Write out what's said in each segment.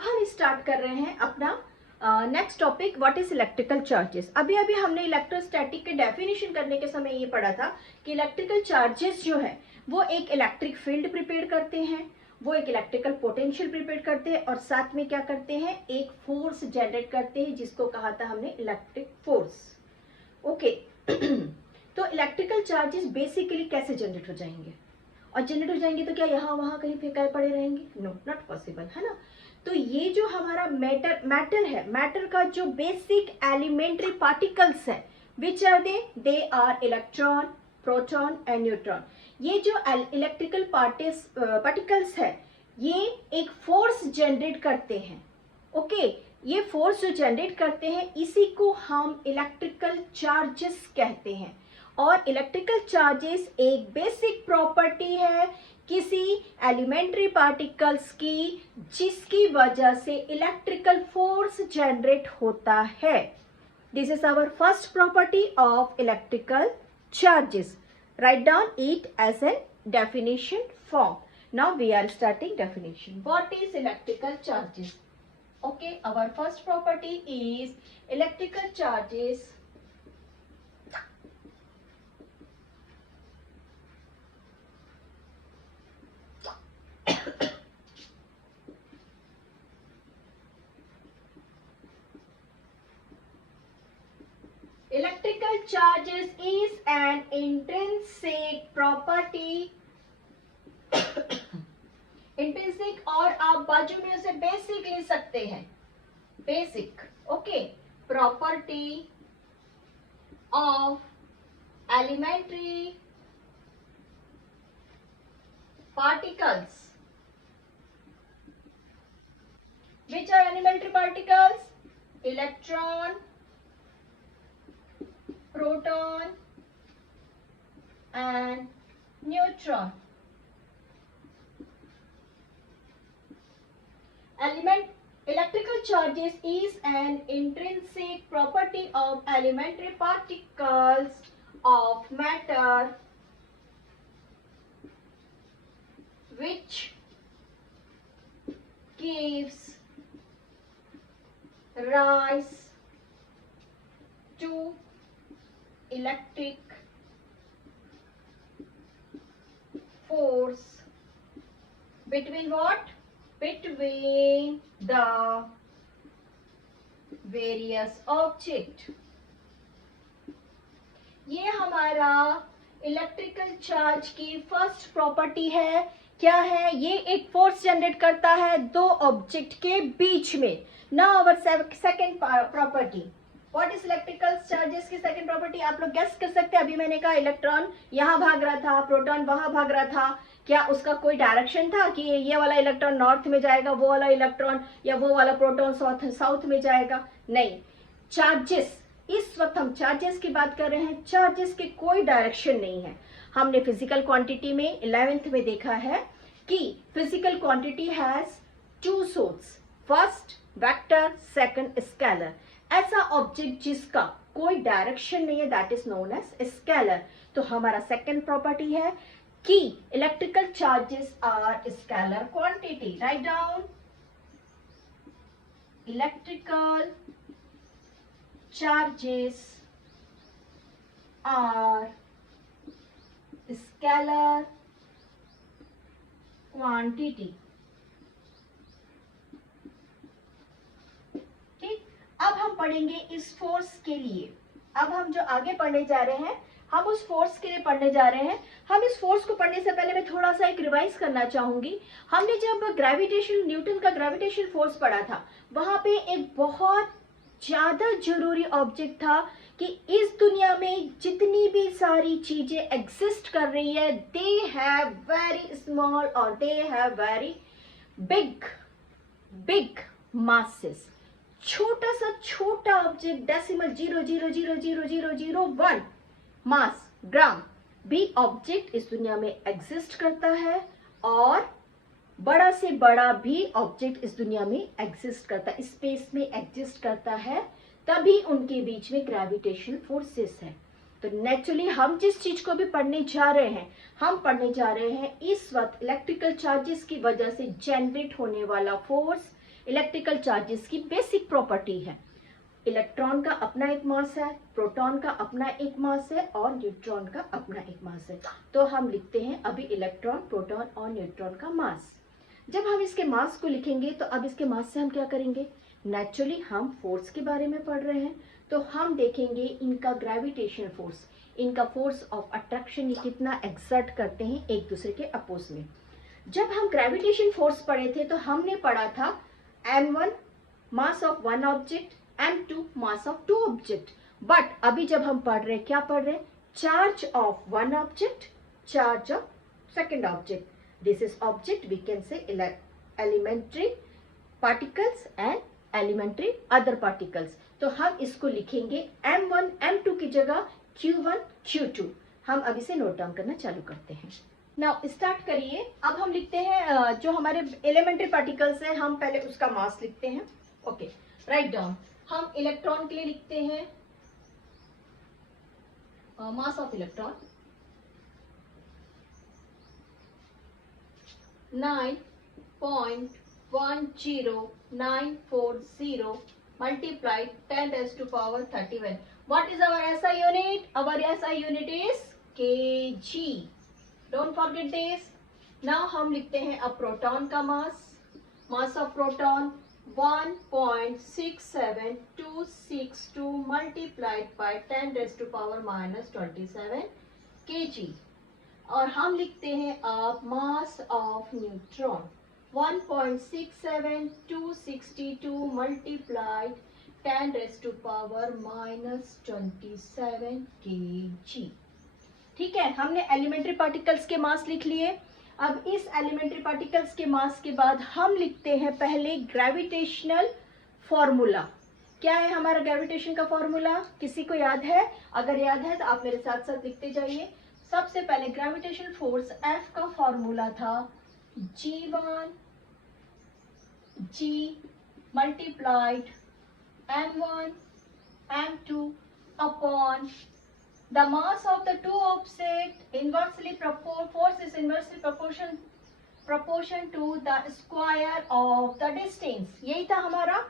अब हम स्टार्ट कर रहे हैं अपना next topic, what is electrical charges. अभी हमने इलेक्ट्रोस्टैटिक के डेफिनेशन करने के समय ये पढ़ा था कि इलेक्ट्रिकल चार्जेस जो है वो एक इलेक्ट्रिक फील्ड प्रिपेयर करते हैं, वो एक इलेक्ट्रिकल पोटेंशियल प्रिपेयर करते हैं और साथ में क्या करते हैं, एक फोर्स जनरेट करते हैं जिसको कहा था हमने इलेक्ट्रिक फोर्स। ओके तो इलेक्ट्रिकल चार्जेस बेसिकली कैसे जनरेट हो जाएंगे, और जनरेट हो जाएंगे तो क्या यहाँ वहां कहीं फेंकाए पड़े रहेंगे? नो, नॉट पॉसिबल, है ना। तो ये जो हमारा मैटर है, मैटर का जो बेसिक एलिमेंट्री पार्टिकल्स है, which are they are electron, proton and neutron. ये जो इलेक्ट्रिकल पार्टिकल्स है ये एक फोर्स जनरेट करते हैं। ओके ये फोर्स जो जनरेट करते हैं इसी को हम इलेक्ट्रिकल चार्जेस कहते हैं। और इलेक्ट्रिकल चार्जेस एक बेसिक प्रॉपर्टी है किसी एलिमेंट्री पार्टिकल्स की, जिसकी वजह से इलेक्ट्रिकल फोर्स जनरेट होता है। This is our first property of electrical charges. Write down it as a definition form. Now we are starting definition. What is electrical charges? Okay, our first property is electrical charges electrical charges is an intrinsic property intrinsic, और आप बाजू में उसे basic ले सकते हैं, basic. Okay property of elementary particles. Which are elementary particles? Electron, proton and neutron. Electrical charges is an intrinsic property of elementary particles of matter which gives rise to electric force between what? Between the various object. ये हमारा electrical charge की first property है। क्या है? ये एक force generate करता है दो ऑब्जेक्ट के बीच में। Now our second property, what is electrical charges की सेकंड प्रॉपर्टी? आप लोग गेस कर सकते हैं। अभी मैंने कहा इलेक्ट्रॉन यहाँ भाग रहा था, प्रोटॉन वहां भाग रहा था, क्या उसका कोई डायरेक्शन था कि ये वाला इलेक्ट्रॉन नॉर्थ में जाएगा, वो वाला इलेक्ट्रॉन या वो वाला प्रोटॉन साउथ में जाएगा? नहीं। चार्जेस, इस वक्त हम चार्जेस की बात कर रहे हैं, चार्जेस के कोई डायरेक्शन नहीं है। हमने फिजिकल क्वांटिटी में 11th में देखा है कि physical quantity has two source, first vector, second scalar. ऐसा ऑब्जेक्ट जिसका कोई डायरेक्शन नहीं है that is known as scalar. तो हमारा सेकंड प्रॉपर्टी है कि electrical charges are scalar quantity. Write down, electrical charges are scalar quantity. अब हम पढ़ेंगे इस फोर्स के लिए। अब हम जो आगे पढ़ने जा रहे हैं हम उस फोर्स के लिए पढ़ने जा रहे हैं। हम इस फोर्स को पढ़ने से पहले मैं थोड़ा सा एक रिवाइज करना चाहूंगी। हमने जब ग्रेविटेशन, न्यूटन का ग्रेविटेशन फोर्स पढ़ा था, वहां पे एक बहुत ज्यादा जरूरी ऑब्जेक्ट था कि इस दुनिया में जितनी भी सारी चीजें एग्जिस्ट कर रही है दे हैव वेरी स्मॉल और they have very big masses. छोटा सा छोटा ऑब्जेक्ट डेसिमल 0.0000001 मास ग्राम भी ऑब्जेक्ट इस दुनिया में एग्जिस्ट करता है, और बड़ा से बड़ा भी ऑब्जेक्ट इस दुनिया में एग्जिस्ट करता है, स्पेस में एग्जिस्ट करता है, तभी उनके बीच में ग्रेविटेशनल फोर्सेस है। तो नेचुरली हम जिस चीज को भी पढ़ने जा रहे हैं, हम पढ़ने जा रहे हैं इस वक्त इलेक्ट्रिकल चार्जेस की वजह से जनरेट होने वाला फोर्स, इलेक्ट्रिकल चार्जेस की बेसिक प्रॉपर्टी है। इलेक्ट्रॉन का अपना एक मास है, प्रोटॉन का अपना एक मास है और न्यूट्रॉन का अपना एक मास है। तो हम लिखते हैं अभी इलेक्ट्रॉन, प्रोटॉन और न्यूट्रॉन का मास। जब हम इसके मास को लिखेंगे तो अब इसके मास से हम क्या करेंगे, नेचुरली हम फोर्स के बारे में पढ़ रहे हैं तो हम देखेंगे इनका ग्रेविटेशनल फोर्स, इनका फोर्स ऑफ अट्रैक्शन ये कितना एक्सर्ट करते हैं एक दूसरे के अपोज में। जब हम ग्रेविटेशन फोर्स पढ़े थे तो हमने पढ़ा था m1 mass of one object, m2 mass of two object. But अभी जब हम पढ़ रहे हैं, क्या पढ़ रहे हैं, charge of one object, charge of second object. This is object, we can say elementary particles and elementary other particles. तो हम इसको लिखेंगे m1 m2 की जगह q1 q2। हम अभी से नोट डाउन करना चालू करते हैं। नाउ स्टार्ट करिए। अब हम लिखते हैं जो हमारे एलिमेंट्री पार्टिकल्स है, हम पहले उसका मास लिखते हैं। Okay, write down. हम इलेक्ट्रॉन के लिए लिखते हैं mass of electron 9.10940 multiplied 10⁻31. What is our SI unit? Our SI unit is kg. Don't forget this. Now हम लिखते हैं अब प्रोटॉन का mass of proton 1.67262 multiplied by 10⁻⁻27 kg। और हम लिखते हैं अब mass of neutron 1.67262 multiplied 10⁻⁻27 kg। ठीक है, हमने एलिमेंट्री पार्टिकल्स के मास लिख लिए। अब इस एलिमेंट्री पार्टिकल्स के मास के बाद हम लिखते हैं पहले ग्रेविटेशनल फॉर्मूला। क्या है हमारा ग्रेविटेशन का फॉर्मूला, किसी को याद है? अगर याद है तो आप मेरे साथ साथ लिखते जाइए। सबसे पहले ग्रेविटेशनल फोर्स F का फॉर्मूला था G1 G multiplied M1 M2 upon the mass of the two object inversely force is inversely proportion to the square of the distance। यही था हमारा।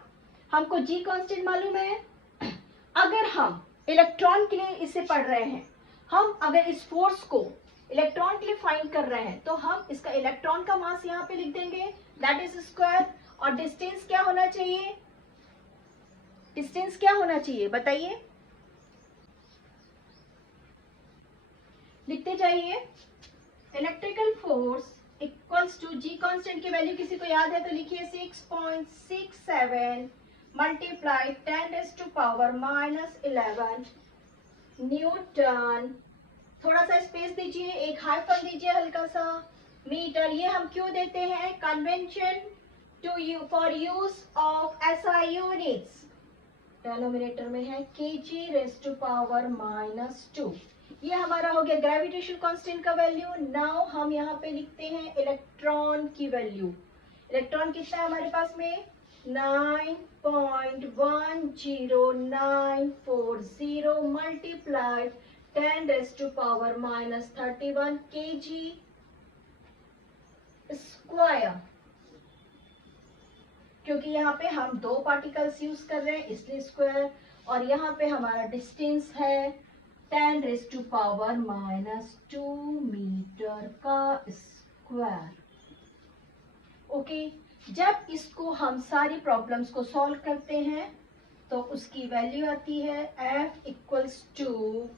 हमको G कांस्टेंट मालूम है। अगर हम इलेक्ट्रॉन के लिए इसे पढ़ रहे हैं, हम अगर इस फोर्स को इलेक्ट्रॉन के लिए फाइंड कर रहे हैं तो हम इसका इलेक्ट्रॉन का मास यहाँ पे लिख देंगे, दैट इज स्क्वायर। और डिस्टेंस क्या होना चाहिए, डिस्टेंस क्या होना चाहिए बताइए, लिखते जाइए। Electrical force equals to G constant की वैल्यू किसी को याद है तो लिखिए 6.67 मल्टीप्लाई 10⁻⁻11 न्यूटन। थोड़ा सा स्पेस दीजिए, एक हाइफन दीजिए हल्का सा, मीटर। ये हम क्यों देते हैं, convention to you for use of SI units. Denominator में है kg⁻⁻²। ये हमारा हो गया ग्रेविटेशन कांस्टेंट का वैल्यू। नाउ हम यहाँ पे लिखते हैं इलेक्ट्रॉन की वैल्यू। इलेक्ट्रॉन कितना है हमारे पास में, 9.10940 मल्टीप्लाइड 10⁻⁻31 kg स्क्वायर। क्योंकि यहाँ पे हम दो पार्टिकल्स यूज कर रहे हैं इसलिए स्क्वायर। और यहाँ पे हमारा डिस्टेंस है 10⁻⁻² मीटर का स्क्वायर। ओके, जब इसको हम सारी प्रॉब्लम्स को सॉल्व करते हैं तो उसकी वैल्यू आती है F equals to,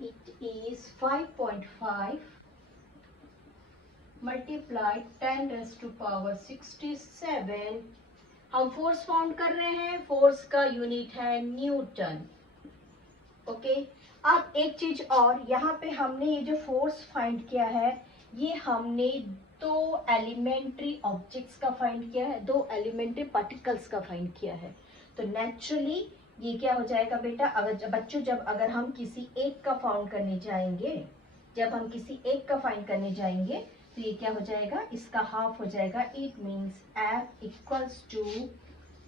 it is 5.5 multiplied 10⁻⁻67। हम फोर्स फाउंड कर रहे हैं, फोर्स का यूनिट है न्यूटन। ओके, अब एक चीज और, यहाँ पे हमने ये जो फोर्स फाइंड किया है ये हमने दो एलिमेंट्री ऑब्जेक्ट्स का फाइंड किया है, दो एलिमेंट्री पार्टिकल्स का फाइंड किया है। तो नेचुरली ये क्या हो जाएगा बेटा, अगर बच्चों जब अगर हम किसी एक का फाउंड करने जाएंगे, जब हम किसी एक का फाइंड करने जाएंगे तो ये क्या हो जाएगा, इसका हाफ हो जाएगा। It means F equals to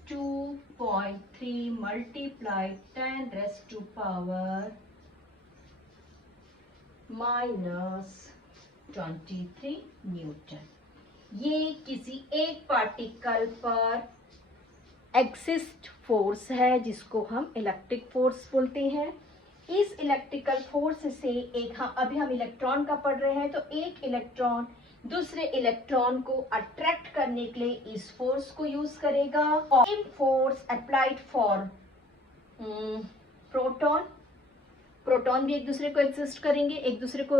2.3 multiplied 10⁻⁻23 newton. ये किसी एक पार्टिकल पर एक्सिस्ट फोर्स है जिसको हम इलेक्ट्रिक फोर्स बोलते हैं। इस इलेक्ट्रिकल फोर्स से एक अभी हम इलेक्ट्रॉन का पढ़ रहे हैं, तो एक इलेक्ट्रॉन दूसरे इलेक्ट्रॉन को अट्रैक्ट करने के लिए इस फोर्स को यूज करेगा। और in force applied for proton, proton भी एक दूसरे को एग्जिस्ट करेंगे, एक दूसरे को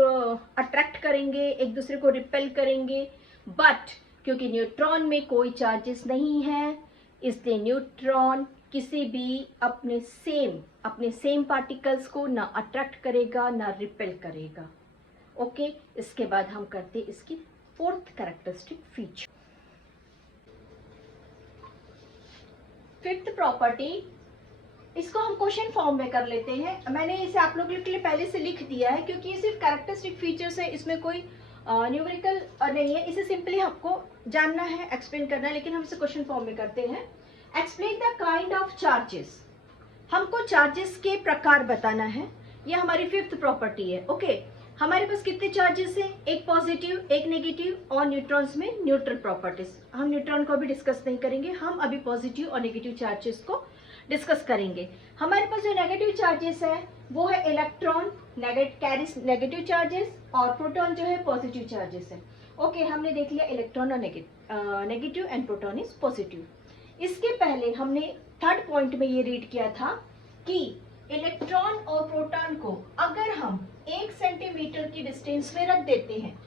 अट्रैक्ट करेंगे, एक दूसरे को रिपेल करेंगे, बट क्योंकि न्यूट्रॉन में कोई चार्जेस नहीं है, इसलिए न्यूट्रॉन किसी भी अपने सेम पार्टिकल्स को ना अट्रैक्ट करेगा ना रिपेल करेगा। ओके, इसके बाद हम करते हैं इसकी fourth characteristic feature. Fifth property, इसको हम क्वेश्चन फॉर्म में कर लेते हैं। मैंने इसे आप लोगों के लिए पहले से लिख दिया है क्योंकि ये सिर्फ कैरेक्टरिस्टिक फीचर्स है, इसमें कोई न्यूमेरिकल नहीं है, इसे सिंपली आपको जानना है, एक्सप्लेन करना है, लेकिन हम इसे क्वेश्चन फॉर्म में करते हैं। Explain the kind of charges, हमको चार्जेस के प्रकार बताना है, ये हमारी फिफ्थ प्रॉपर्टी है। ओके, हमारे पास कितने चार्जेस हैं, एक पॉजिटिव एक नेगेटिव और न्यूट्रॉन्स में न्यूट्रल प्रॉपर्टीज। हम न्यूट्रॉन को भी डिस्कस नहीं करेंगे, हम अभी पॉजिटिव और नेगेटिव चार्जेस को डिस्कस करेंगे। हमारे पास जो नेगेटिव चार्जेस है वो है इलेक्ट्रॉन कैरीज नेगेटिव चार्जेस और प्रोटॉन जो है पॉजिटिव चार्जेस है। ओके, हमने देख लिया इलेक्ट्रॉन और negative and proton is positive. इसके पहले हमने थर्ड पॉइंट में ये रीड किया था कि इलेक्ट्रॉन और प्रोटॉन को अगर हम 1 सेंटीमीटर की डिस्टेंस में रख देते हैं,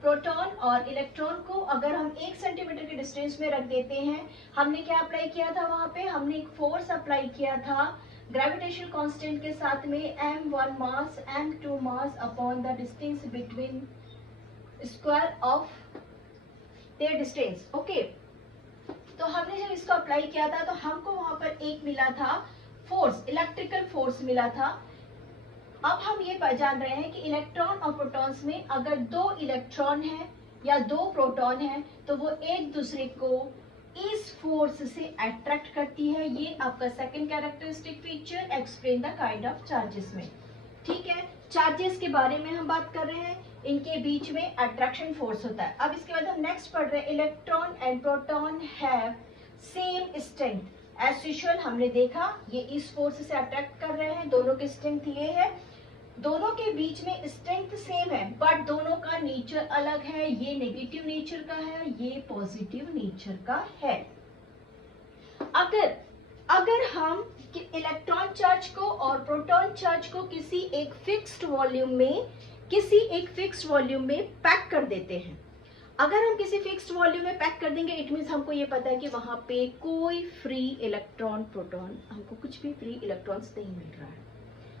प्रोटॉन और इलेक्ट्रॉन को अगर हम 1 सेंटीमीटर की डिस्टेंस में रख देते हैं, हमने क्या अप्लाई किया था वहां पे, हमने एक फोर्स अप्लाई किया था ग्रेविटेशनल कांस्टेंट के साथ में m1 mass m2 mass upon the distance between square of their distance. Okay, तो हमने जब इसको अप्लाई किया था तो हमको वहां पर एक मिला था फोर्स, इलेक्ट्रिकल फोर्स मिला था। अब हम ये जान रहे हैं कि इलेक्ट्रॉन और प्रोटॉन्स में अगर 2 इलेक्ट्रॉन है या 2 प्रोटॉन है तो वो एक दूसरे को इस फोर्स से अट्रैक्ट करती है। ये आपका second characteristic feature explain the kind of charges में। ठीक है, चार्जेस के बारे में हम बात कर रहे हैं, इनके बीच में अट्रैक्शन फोर्स होता है। अब इसके बाद हम नेक्स्ट पढ़ रहे हैं, electron and proton have same strength. As usual हमने देखा ये इस फोर्स से अट्रैक्ट कर रहे हैं, दोनों की स्ट्रेंथ ये है, दोनों के बीच में स्ट्रेंथ सेम है, बट दोनों का नेचर अलग है। ये नेगेटिव नेचर का है, ये पॉजिटिव नेचर का है। अगर हम इलेक्ट्रॉन चार्ज को और प्रोटॉन चार्ज को किसी एक फिक्स्ड वॉल्यूम में पैक कर देते हैं, अगर हम किसी फिक्स्ड वॉल्यूम में पैक कर देंगे, इट मीन्स हमको ये पता है कि वहां पे कोई फ्री इलेक्ट्रॉन प्रोटॉन, हमको कुछ भी फ्री इलेक्ट्रॉन्स नहीं मिल रहा है।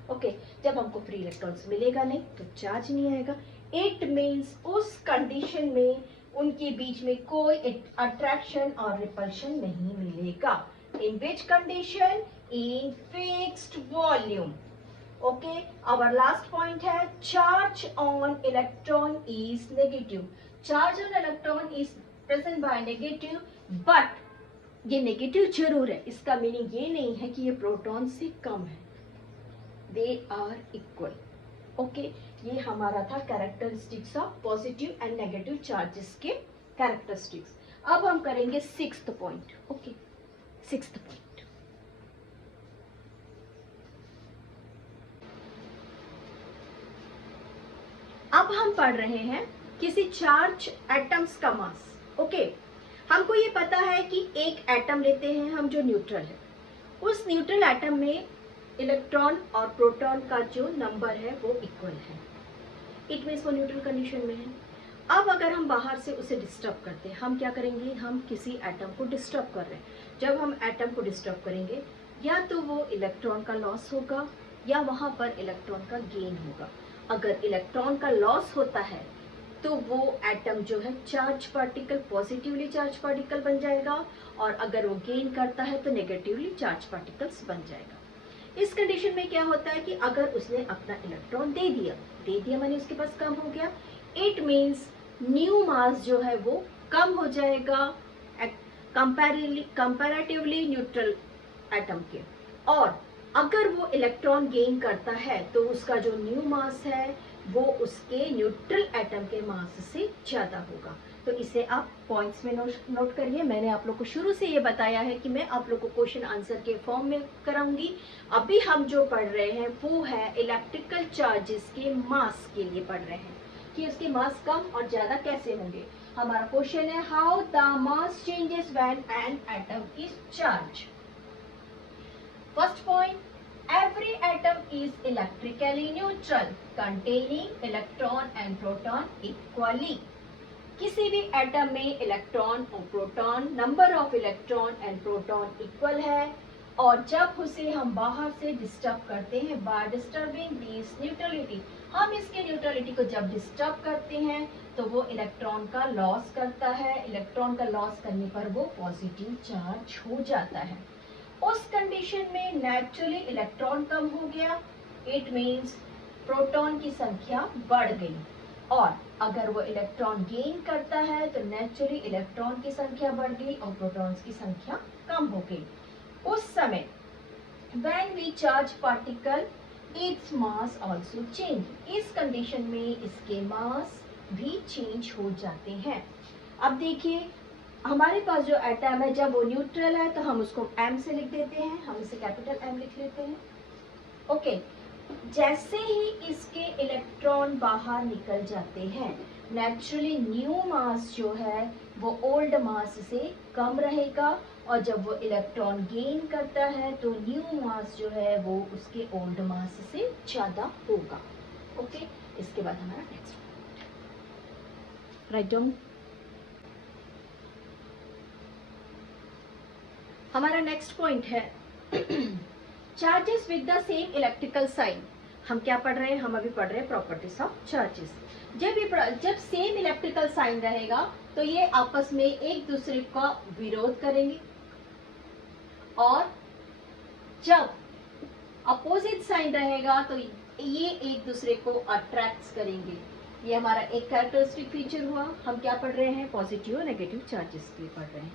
ओके, जब हमको फ्री इलेक्ट्रॉन्स मिलेगा नहीं तो चार्ज नहीं आएगा। इट मीन्स उस कंडीशन में उनके बीच में कोई अट्रैक्शन और रिपल्शन नहीं मिलेगा। In which condition, in fixed volume. Okay, our last point है charge on electron is negative. Charge on electron is present by negative, but ये नेगेटिव जरूर है, इसका मीनिंग ये नहीं है कि ये प्रोटॉन से कम है, दे आर इक्वल। ओके, ये हमारा था characteristics of positive and negative charges के कैरेक्टरिस्टिक्स। अब हम करेंगे sixth point. Okay, sixth point, अब हम पढ़ रहे हैं किसी चार्ज एटम्स का मास। ओके, हमको ये पता है कि एक एटम लेते हैं हम जो न्यूट्रल है, उस न्यूट्रल एटम में इलेक्ट्रॉन और प्रोटॉन का जो नंबर है वो इक्वल है। इट मीन्स वो न्यूट्रल कंडीशन में है। अब अगर हम बाहर से उसे डिस्टर्ब करते हैं, हम क्या करेंगे, हम किसी एटम को डिस्टर्ब कर रहे हैं। जब हम एटम को डिस्टर्ब करेंगे, या तो वो इलेक्ट्रॉन का लॉस होगा या वहां पर इलेक्ट्रॉन का गेन होगा। अगर इलेक्ट्रॉन का लॉस होता है तो वो एटम जो है charge particle, positively charge particle बन जाएगा, और अगर वो गेन करता है तो नेगेटिवली चार्ज पार्टिकल्स बन जाएगा। इस कंडीशन में क्या होता है कि अगर उसने अपना इलेक्ट्रॉन दे दिया माने उसके पास कम हो गया, इट मीन्स न्यू मास जो है वो कम हो जाएगा कंपैरेटिवली न्यूट्रल एटम के। और अगर वो इलेक्ट्रॉन गेन करता है तो उसका जो न्यू मास है वो उसके न्यूट्रल एटम के मास से ज्यादा होगा। तो इसे आप पॉइंट्स में नोट करिए। मैंने आप लोग को शुरू से ये बताया है कि मैं आप लोग को क्वेश्चन आंसर के फॉर्म में कराऊंगी। अभी हम जो पढ़ रहे हैं वो है इलेक्ट्रिकल चार्जेस के मास के लिए पढ़ रहे हैं कि उसके मास कम और ज्यादा कैसे होंगे। हमारा क्वेश्चन है how the mass changes when an atom is charge. First point, every atom is electrically neutral containing electron and proton equally। किसी भी एटम में इलेक्ट्रॉन और proton, number of electron and proton equal है, और जब उसे हम बाहर से डिस्टर्ब करते हैं बाय डिस्टर्बिंग दिस न्यूट्रलिटी, हम इसके न्यूट्रलिटी को जब डिस्टर्ब करते हैं तो वो इलेक्ट्रॉन का लॉस करता है। इलेक्ट्रॉन का लॉस करने पर वो पॉजिटिव चार्ज हो जाता है। उस कंडीशन में नेचुरली इलेक्ट्रॉन कम हो गया, इट मीन्स प्रोटॉन की संख्या बढ़ गई, और अगर वो इलेक्ट्रॉन गेन करता है तो नेचुरली इलेक्ट्रॉन की संख्या बढ़ गई और प्रोटॉन्स की संख्या कम हो गई। उस समय when we charge particle its mass also change। इस कंडीशन में इसके मास भी चेंज हो जाते हैं। अब देखिए हमारे पास जो एटम है जब वो न्यूट्रल है तो हम उसको m से लिख देते हैं, हम इसे कैपिटल M लिख लेते हैं। ओके, जैसे ही इसके इलेक्ट्रॉन बाहर निकल जाते हैं नेचुरली न्यू मास जो है वो ओल्ड मास से कम रहेगा, और जब वो इलेक्ट्रॉन गेन करता है तो न्यू मास जो है वो उसके ओल्ड मास से ज्यादा होगा। ओके, इसके बाद हमारा नेक्स्ट राइट डाउन। हमारा नेक्स्ट पॉइंट है charges with the same electrical sign. हम क्या पढ़ रहे हैं, हम अभी पढ़ रहे हैं प्रॉपर्टीज ऑफ चार्जेस। जब सेम इलेक्ट्रिकल साइन रहेगा तो ये आपस में एक दूसरे का विरोध करेंगे, और जब अपोजिट साइन रहेगा तो ये एक दूसरे को अट्रैक्ट करेंगे। ये हमारा एक कैरेक्टरिस्टिक फीचर हुआ। हम क्या पढ़ रहे हैं, पॉजिटिव और नेगेटिव चार्जेस के लिए पढ़ रहे हैं।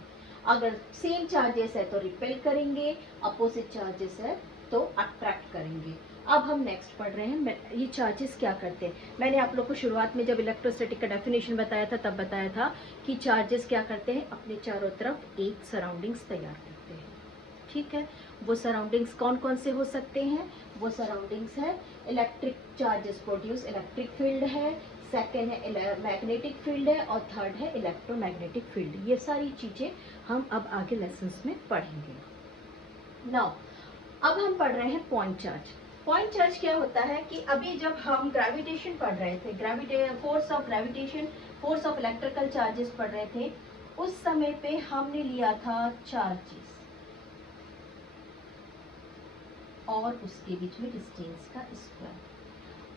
अगर सेम चार्जेस है तो रिपेल करेंगे, अपोजिट चार्जेस है तो अट्रैक्ट करेंगे। अब हम नेक्स्ट पढ़ रहे हैं ये चार्जेस क्या करते हैं। मैंने आप लोग को शुरुआत में जब इलेक्ट्रोस्टैटिक का डेफिनेशन बताया था तब बताया था कि चार्जेस क्या करते हैं, अपने चारों तरफ एक सराउंडिंग्स तैयार करते हैं। ठीक है, वो सराउंडिंग्स कौन कौन से हो सकते हैं, वो सराउंडिंग्स है electric charges produce electric field है, सेकेंड है मैग्नेटिक फील्ड है, और थर्ड है इलेक्ट्रोमैग्नेटिक फील्ड। ये सारी चीजें हम अब आगे लेसन्स में पढ़ेंगे। नाउ अब हम पढ़ रहे हैं पॉइंट चार्ज। पॉइंट चार्ज क्या होता है कि अभी जब हम ग्रेविटेशन पढ़ रहे थे, force of gravitation, force of electrical charges पढ़ रहे थे, उस समय पे हमने लिया था चार्जेस और उसके बीच में डिस्टेंस का स्क्वायर।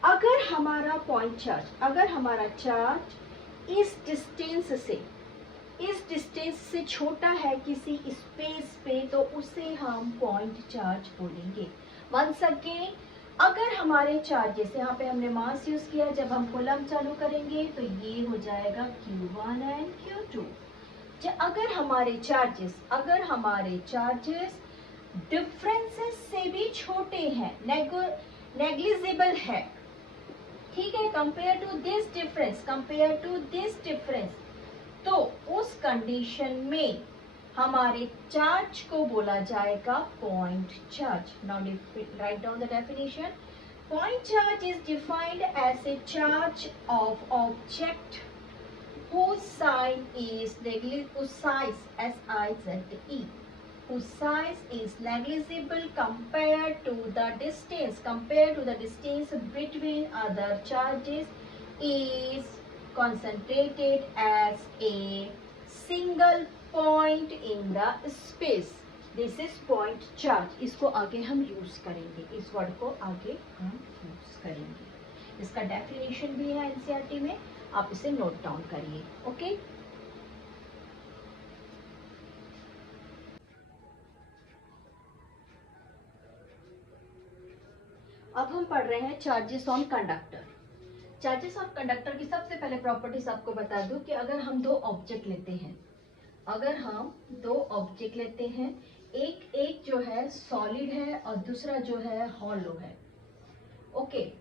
अगर हमारा पॉइंट चार्ज, अगर हमारा चार्ज इस डिस्टेंस से छोटा है किसी स्पेस पे तो उसे हम पॉइंट चार्ज बोलेंगे। वंस अगेन, अगर हमारे चार्जेस, यहाँ पे हमने मास यूज किया, जब हम कूलम्ब चालू करेंगे तो ये हो जाएगा Q1 एंड Q2। अगर हमारे चार्जेस डिफरेंसेस से भी छोटे हैं, नेग्लिजिबल है, ठीक है, कंपेयर टू दिस डिफरेंस, तो उस कंडीशन में हमारे चार्ज को बोला जाएगा point charge. Now write down the definition. Point charge is defined as a charge of object whose size is negligible compared to the distance between other charges is concentrated as a single point in the space। This is point charge। इसको आगे हम use करेंगे, इस word को आगे हम use करेंगे। इसका डेफिनेशन भी है एनसीईआरटी में, आप इसे नोट डाउन करिए। ओके, अब हम पढ़ रहे हैं charges on conductor. Charges on conductor की सबसे पहले प्रॉपर्टीज आपको बता दूं कि अगर हम दो ऑब्जेक्ट लेते हैं, एक जो है सॉलिड है और दूसरा जो है हॉलो है। ओके,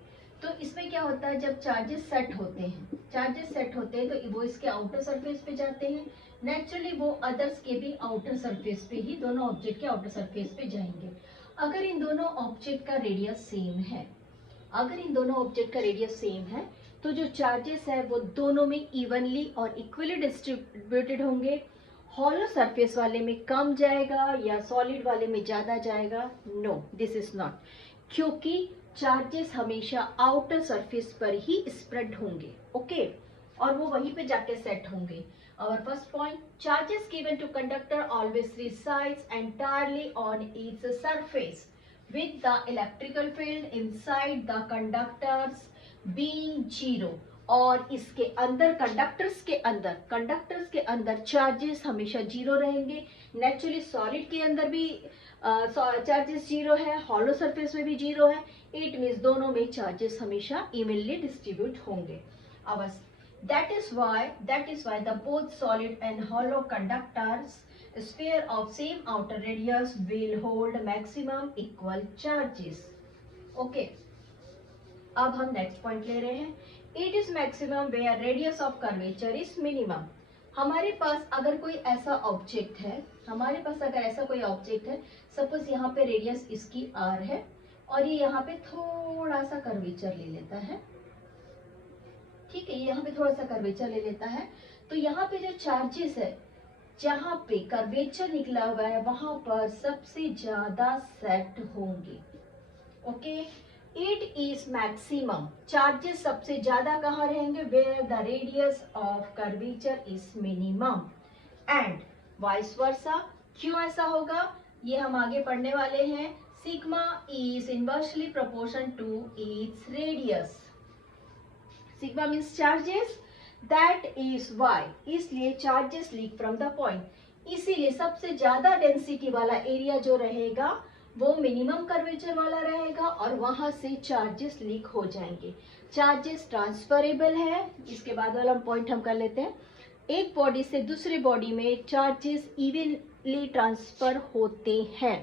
तो इसमें क्या होता है, जब चार्जेस सेट होते हैं तो वो इसके आउटर सरफेस पे जाते हैं, नेचुरली वो अदर्स के भी आउटर सरफेस पे ही, दोनों ऑब्जेक्ट के आउटर सरफेस पे जाएंगे। अगर इन दोनों ऑब्जेक्ट का रेडियस सेम है, तो जो चार्जेस है वो दोनों में इवनली और इक्वली डिस्ट्रीब्यूटेड होंगे। हॉलो सरफेस वाले में कम जाएगा या सॉलिड वाले में ज्यादा जाएगा? नो, दिस इज नॉट, क्योंकि चार्जेस हमेशा आउटर सरफेस पर ही स्प्रेड होंगे, ओके, और वो वहीं पे जाके सेट होंगे। Our first point, charges given to conductor always resides entirely on its surface with the electrical field inside the conductors being zero। और इसके अंदर कंडक्टर्स के अंदर चार्जेस हमेशा जीरो रहेंगे। नेचुरली सॉलिड के अंदर भी चार्जेस जीरो है, हॉलो सरफेस में भी जीरो है। इट मीन्स दोनों में चार्जेस हमेशा इवनली डिस्ट्रीब्यूट होंगे। That is why the both solid and hollow conductors sphere of same outer radius will hold maximum equal charges। Okay, अब हम next point ले रहे हैं। It is maximum where radius of curvature is minimum। हमारे पास अगर कोई ऐसा object है, सपोज यहाँ पे रेडियस इसकी r है और ये यहाँ पे थोड़ा सा कर्वेचर ले लेता है, ठीक है, यहाँ पे थोड़ा सा कर्वेचर ले लेता है, तो यहाँ पे जो चार्जेस है, जहाँ पे कर्वेचर निकला हुआ है वहां पर सबसे ज्यादा सेट होंगे। Okay, it is maximum, charges सबसे ज्यादा कहाँ रहेंगे? Where the radius of curvature is minimum and vice versa. क्यों ऐसा होगा ये हम आगे पढ़ने वाले हैं। Sigma is inversely proportion to its radius. Sigma means charges, that is why, इसलिए charges leak from the point. इसीलिए सबसे ज्यादा डेंसिटी वाला एरिया जो रहेगा वो मिनिमम कर्वेचर वाला रहेगा और वहां से चार्जेस लीक हो जाएंगे। चार्जेस ट्रांसफरेबल है, इसके बाद वाला पॉइंट हम कर लेते हैं। एक बॉडी से दूसरे बॉडी में चार्जेस इवनली ट्रांसफर होते हैं।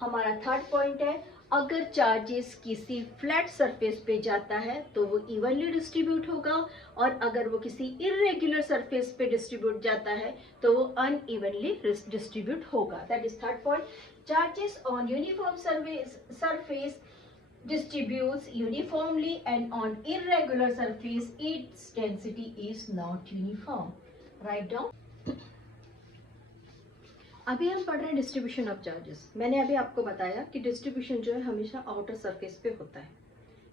हमारा थर्ड पॉइंट है, अगर चार्जेस किसी फ्लैट सरफेस पे जाता है तो वो इवनली डिस्ट्रीब्यूट होगा, और अगर वो किसी इरेगुलर सरफेस पे डिस्ट्रीब्यूट जाता है तो वो अनइवनली डिस्ट्रीब्यूट होगा। That is third point. Charges on uniform surface distributes uniformly and on irregular surface its density is not uniform। Write down। अभी हम पढ़ रहे हैं डिस्ट्रीब्यूशन ऑफ चार्जेस। मैंने अभी आपको बताया कि डिस्ट्रीब्यूशन जो है हमेशा आउटर सरफेस पे होता है,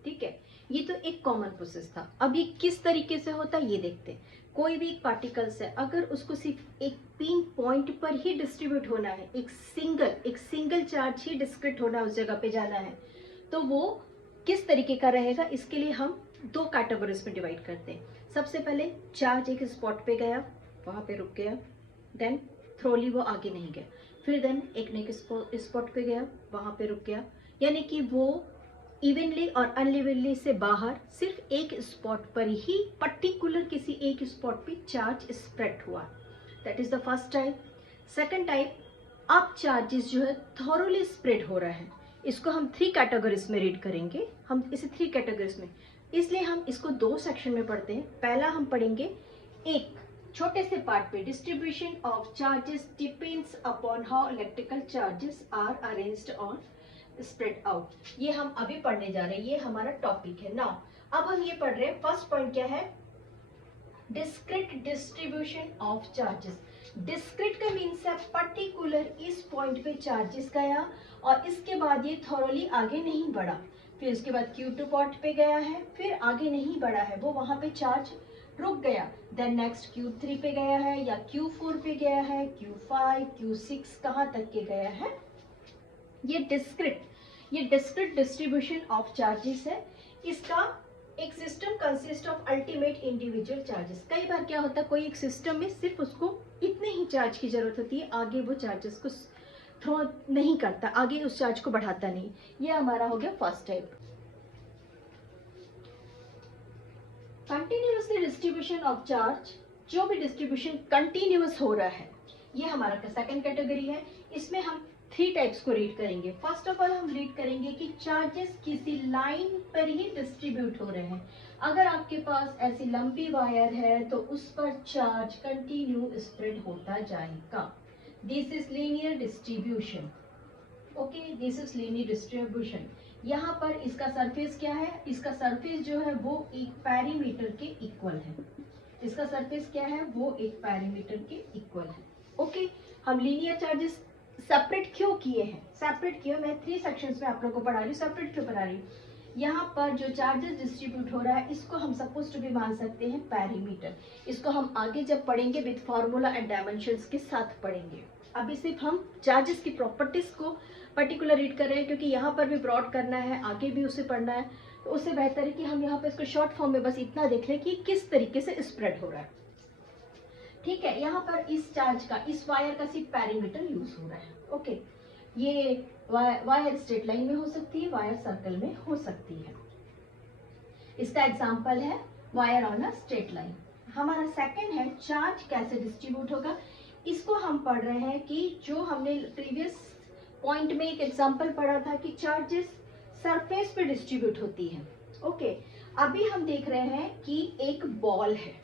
ठीक है, ये तो एक कॉमन प्रोसेस था। अब ये किस तरीके से होता है ये देखते हैं। कोई भी एक पार्टिकल्स है, अगर उसको सिर्फ एक पिन पॉइंट पर ही डिस्ट्रीब्यूट होना है, एक सिंगल चार्ज ही डिस्क्रिट होना है, उस जगह पे जाना है, तो वो किस तरीके का रहेगा, इसके लिए हम दो कैटेगरीज में डिवाइड करते हैं। सबसे पहले चार्ज एक स्पॉट पे गया, वहां पे रुक गया, देन थ्रोली वो आगे नहीं गया, फिर देन एक नेक्स्ट स्पॉट पे गया, वहां पे रुक गया, यानी कि वो इवनली और अनइवनली से बाहर सिर्फ एक स्पॉट पर ही, पर्टिकुलर किसी एक स्पॉट पे चार्ज स्प्रेड हुआ। That is the first type. Second type, अब चार्जेस जो है थॉरोली स्प्रेड हो रहा है, इसको हम 3 कैटेगरीज में रीड करेंगे। हम इसे 3 कैटेगरीज में, इसलिए हम इसको 2 सेक्शन में पढ़ते हैं। पहला हम पढ़ेंगे एक छोटे से पार्ट पे, distribution of charges depends upon how electrical charges are arranged on spread out. ये हम अभी पढ़ने जा रहे हैं, ये हमारा टॉपिक है। नाउ अब हम ये पढ़ रहे हैं, फर्स्ट पॉइंट क्या है, discrete distribution of charges. Discrete का मीन्स है पर्टिकुलर इस पॉइंट पे चार्जेस गया और इसके बाद ये थॉरोली आगे नहीं बढ़ा, फिर उसके बाद Q2 पॉइंट पे गया है, फिर आगे नहीं बढ़ा है, वो वहां पे चार्ज रुक गया, देन नेक्स्ट Q3 पे गया है या Q4 पे गया है, Q5 Q6 कहाँ तक के गया है। ये डिस्क्रीट डिस्ट्रीब्यूशन ऑफ चार्जेस है। इसका एक system consist of ultimate individual charges. कई बार क्या होता है, कोई एक सिस्टम में सिर्फ उसको इतने ही चार्ज की जरूरत होती है, आगे वो चार्जेस को थ्रो नहीं करता, आगे उस चार्ज को बढ़ाता नहीं। ये हमारा हो गया first type. Continuously distribution of charge, जो भी डिस्ट्रीब्यूशन कंटिन्यूअस हो रहा है, ये हमारा सेकंड कैटेगरी है। इसमें हम 3 टाइप्स को रीड करेंगे। फर्स्ट ऑफ ऑल हम रीड करेंगे कि चार्जेस किसी लाइन पर ही डिस्ट्रीब्यूट हो रहे हैं। अगर आपके पास ऐसी लंबी वायर है तो उस पर चार्ज कंटिन्यू स्प्रेड होता जाएगा। This is linear distribution. Okay, this is linear distribution. यहाँ पर इसका सरफेस क्या है, इसका सरफेस जो है वो एक पेरीमीटर के इक्वल है। इसका सरफेस क्या है, वो एक पेरीमीटर के इक्वल है। ओके, हम लीनियर चार्जेस सेपरेट क्यों किए हैं, सेपरेट क्यों, मैं 3 सेक्शंस में आप लोगों को पढ़ा रही हूँ, सेपरेट क्यों पढ़ा रही हूँ। यहाँ पर जो चार्जेस डिस्ट्रीब्यूट हो रहा है इसको हम सपोज टू भी मान सकते हैं पेरीमीटर। इसको हम आगे जब पढ़ेंगे विद फार्मूला एंड डायमेंशंस के साथ पढ़ेंगे। अभी सिर्फ हम चार्जेस की प्रॉपर्टीज को पर्टिकुलर रीड कर रहे हैं, क्योंकि यहाँ पर भी ब्रॉड करना है, आगे भी उसे पढ़ना है, तो उससे बेहतर है कि हम यहाँ पर इसको शॉर्ट फॉर्म में बस इतना देख लें कि किस तरीके से स्प्रेड हो रहा है। ठीक है, यहाँ पर इस चार्ज का, इस वायर का सिर्फ पेरीमीटर यूज हो रहा है। ओके, ये वायर स्ट्रेट लाइन में हो सकती है, वायर सर्कल में हो सकती है। इसका एग्जांपल है wire on a straight line. हमारा सेकंड है चार्ज कैसे डिस्ट्रीब्यूट होगा। इसको हम पढ़ रहे हैं कि जो हमने प्रीवियस पॉइंट में एक एग्जांपल पढ़ा था कि चार्जेस सरफेस पे डिस्ट्रीब्यूट होती है। ओके, अभी हम देख रहे हैं कि एक बॉल है,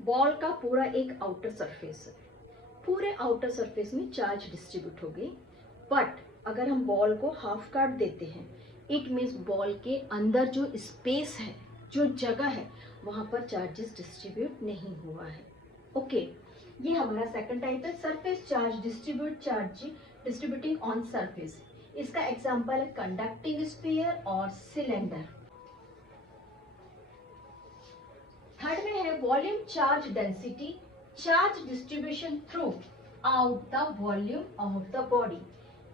बॉल का पूरा एक आउटर सरफेस है, पूरे आउटर सरफेस में चार्ज डिस्ट्रीब्यूट हो गई। बट अगर हम बॉल को हाफ काट देते हैं, इट मीन्स बॉल के अंदर जो स्पेस है, जो जगह है, वहां पर चार्जेस डिस्ट्रीब्यूट नहीं हुआ है। ओके, ये हमारा सेकंड टाइप है, surface charge distributing on surface. इसका एग्जांपल है कंडक्टिंग स्फीयर और सिलेंडर। थर्ड में है volume charge density, charge distribution through out the volume of the body.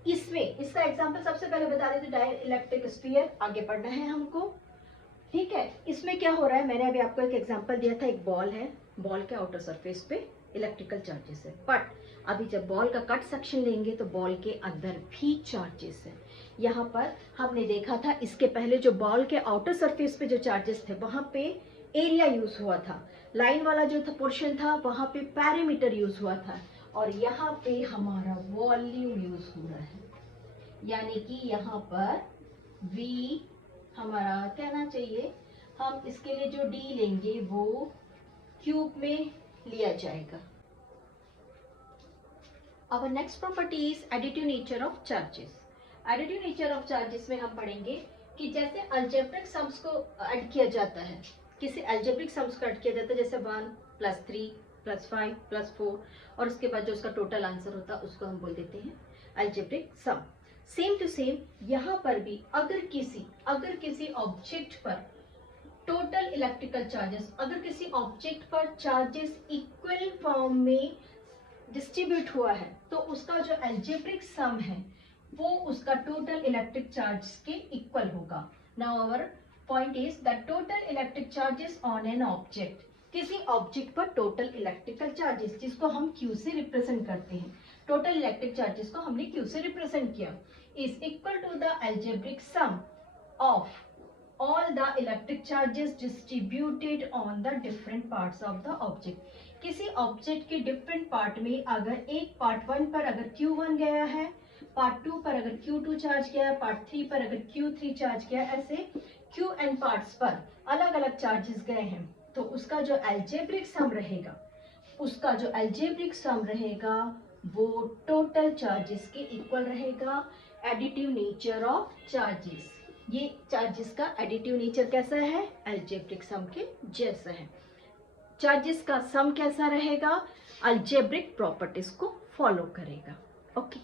इसमें इसका एग्जांपल सबसे पहले बता देते, डाइलेक्ट्रिक स्फीयर, आगे पढ़ना है हमको। ठीक है, इसमें क्या हो रहा है, मैंने अभी आपको एक एग्जांपल दिया था, एक बॉल है, बॉल के आउटर सरफेस पे इलेक्ट्रिकल चार्जेस है। बट अभी जब बॉल का कट सेक्शन लेंगे तो बॉल के अंदर भी चार्जेस है। यहाँ पर हमने देखा था इसके पहले जो बॉल के आउटर सरफेस पे जो चार्जेस थे वहां पे एरिया यूज हुआ था, लाइन वाला जो था पोर्शन था वहां पे पैरामीटर यूज हुआ था, और यहाँ पे हमारा वॉल्यूम यूज हो रहा है। यानी कि यहाँ पर V हमारा कहना चाहिए, हम इसके लिए जो D लेंगे वो क्यूब में लिया जाएगा। Our next property is additive nature of charges. Additive nature of charges में हम पढ़ेंगे कि जैसे अलजेब्रिक सम्स को ऐड किया जाता है, किसी अलजेब्रिक सम्स को ऐड किया जाता है, जैसे 1 + 3 + 5 + 4, और उसके बाद जो उसका टोटल आंसर होता है उसको हम बोल देते हैं algebraic sum. Same to same यहाँ पर भी अगर किसी ऑब्जेक्ट पर टोटल इलेक्ट्रिकल चार्जेस, अगर किसी ऑब्जेक्ट पर चार्जेस इक्वल फॉर्म में डिस्ट्रीब्यूट हुआ है तो उसका जो अलजेब्रिक सम है वो उसका टोटल इलेक्ट्रिक चार्ज के इक्वल होगा। Now our point is the total electric charges on an object, किसी ऑब्जेक्ट पर टोटल इलेक्ट्रिकल चार्जेस जिसको हम Q से रिप्रेजेंट करते हैं, टोटल इलेक्ट्रिक चार्जेस को हमने Q से रिप्रेजेंट किया, is equal to the algebraic sum of all the electric charges distributed on the different parts of the object। किसी ऑब्जेक्ट के डिफरेंट पार्ट में अगर एक पार्ट 1 पर अगर Q1 गया है, पार्ट 2 पर अगर Q2 चार्ज गया है, पार्ट 3 पर अगर Q3 चार्ज गया, ऐसे Qn पार्ट्स पर अलग अलग चार्जेस गए हैं, तो उसका जो अलजेब्रिक सम रहेगा, वो टोटल चार्जेस के इक्वल रहेगा। एडिटिव नेचर ऑफ चार्जेस, ये चार्जेस का एडिटिव नेचर कैसा है, अलजेब्रिक सम के जैसा है। चार्जेस का सम कैसा रहेगा, अलजेब्रिक प्रॉपर्टीज को फॉलो करेगा। Okay,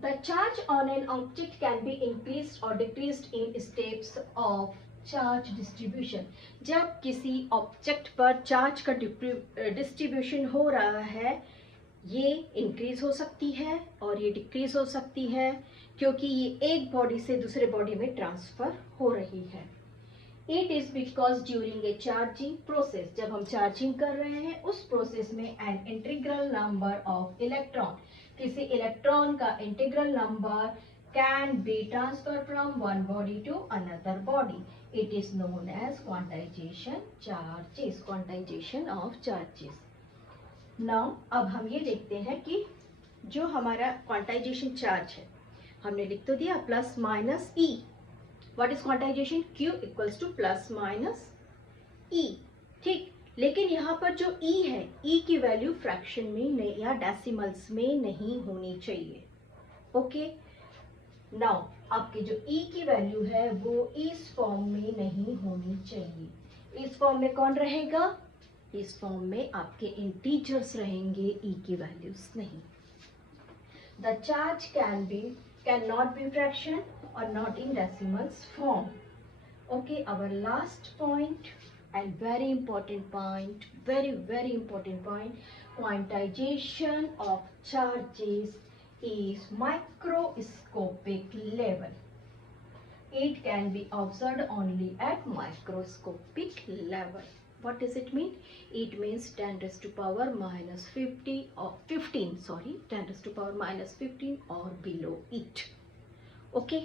the charge on an object can be increased और decreased in steps of charge distribution. जब किसी ऑब्जेक्ट पर चार्ज का डिस्ट्रीब्यूशन हो रहा है, ये इंक्रीज हो सकती है और ये डिक्रीज हो सकती है, क्योंकि ये एक बॉडी से दूसरे बॉडी में ट्रांसफर हो रही है। It is because during a charging process, जब हम चार्जिंग कर रहे हैं उस प्रोसेस में an integral number of electron, किसी इलेक्ट्रॉन का integral number can be transfer from one body to another body. It is known as quantization charges, quantization of charges. Now अब हम ये देखते हैं कि जो हमारा क्वांटाइजेशन चार्ज है, हमने लिख तो दिया plus minus E. What is quantization? Q equals to plus minus E. ठीक, लेकिन यहाँ पर जो ई है, ई की वैल्यू फ्रैक्शन में नहीं या डेसिमल्स में नहीं होनी चाहिए. ओके, नाउ आपके जो ई की वैल्यू है वो इस फॉर्म में नहीं होनी चाहिए. इस फॉर्म में कौन रहेगा? इस फॉर्म में आपके इंटीजर्स रहेंगे, ई की वैल्यूज नहीं. The charge can not be fraction और not in decimals form. Okay, our last point and very important point, very important point, quantization of charges is microscopic level. It can be observed only at microscopic level. What does it mean? It means 10 raised to power minus 50 or 15, sorry, 10 raised to power minus 15 or below it. Okay.